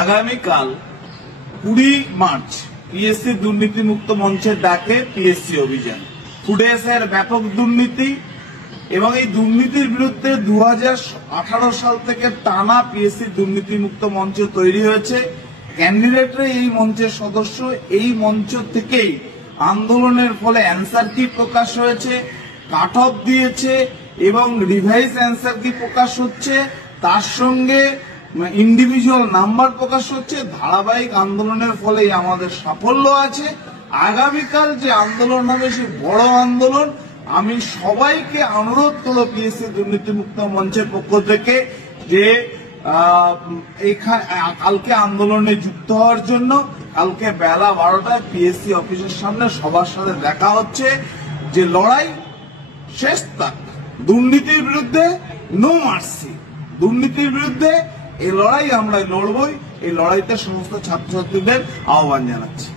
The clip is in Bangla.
আগামীকাল 20 মার্চ পিএসসি দুর্নীতিমুক্ত মঞ্চের ডাকে পিএসসি অভিযান। ফুটেজের ব্যাপক দুর্নীতি এবং এই দুর্নীতির বিরুদ্ধে 2018 সাল থেকে টানা পিএসসি দুর্নীতিমুক্ত মঞ্চ তৈরি হয়েছে। ক্যান্ডিডেটরা এই মঞ্চের সদস্য। এই মঞ্চ থেকেই আন্দোলনের ফলে অ্যান্সার কি প্রকাশ হয়েছে, কাট অফ দিয়েছে এবং রিভাইজ অ্যান্সার কি প্রকাশ হচ্ছে, তার সঙ্গে ইন্ডিভিজুয়াল নাম্বার প্রকাশ হচ্ছে। ধারাবাহিক আন্দোলনের ফলেই আমাদের সাফল্য আছে। আগামীকাল যে আন্দোলন হবে সে বড় আন্দোলন। আমি সবাইকে অনুরোধ করব পিএসসি দুর্নীতিমুক্ত মঞ্চের পক্ষ থেকে যে কালকে আন্দোলনে যুক্ত হওয়ার জন্য। কালকে বেলা 12টায় পিএসসি অফিসের সামনে সবার সাথে দেখা হচ্ছে। যে লড়াই শেষ তাক, দুর্নীতির বিরুদ্ধে নো মার্সি, দুর্নীতির বিরুদ্ধে এই লড়াই আমরা লড়বই। এই লড়াইতে সমস্ত ছাত্রছাত্রীদের আহ্বান জানাচ্ছি।